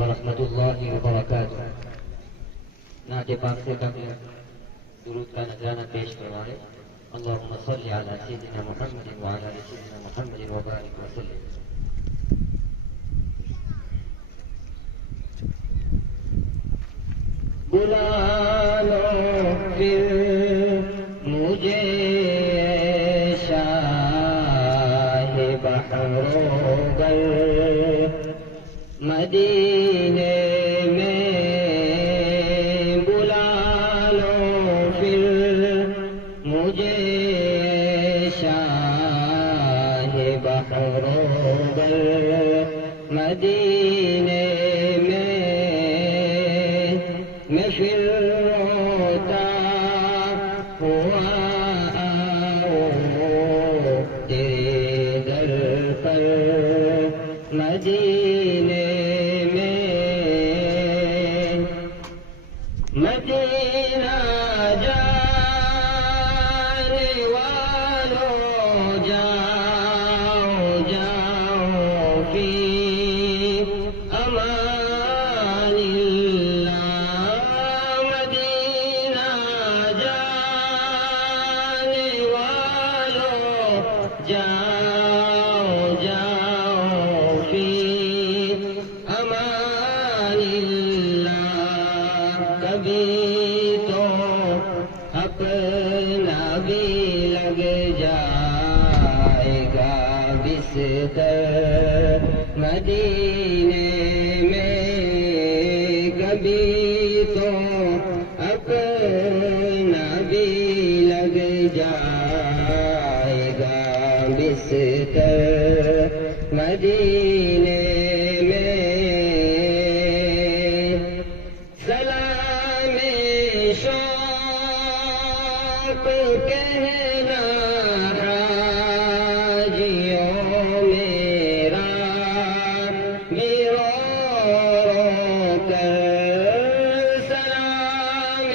ورحمۃ اللہ وبرکاتہ۔ نعت پاک سے قبل درود کا نذرانہ پیش کروائے۔ اللہم صلی علی سیدنا محمد وعلی آل سیدنا محمد وبارک وسلم۔ بلا لو پھر مجھے شاہ بحر و گر مدینے میں، بلا لو پھر مجھے شاہ بحر و گر مدینے میں، میں پھر روتا ہوا آؤں تیرے در پر مدینے میں، مدینہ جانے والوں جاؤ جاؤ فی امان اللہ، مدینہ جانے والوں جاؤ جاؤ فی امان اللہ، کبھی تو اپنا بھی لگ جائے گا بستر مدینے میں، کبھی تو اپنا بھی لگ جائے گا بستر مدینے میں، سلام شوق کہنا حاجیوں میرا بھی رو کر، سلام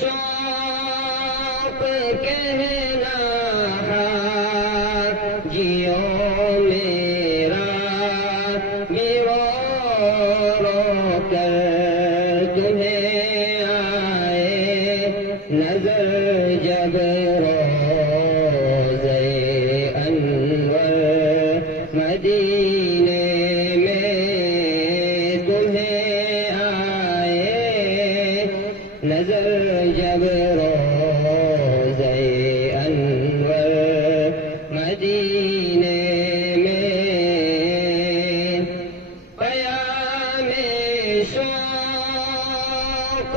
شوق کہنا حاجیوں میرا بھی رو کر، تمہیں آئے نظر جب روضے انور مدینے میں، تمہیں آئے نظر جب روضے انور مدینے میں، پیام شوق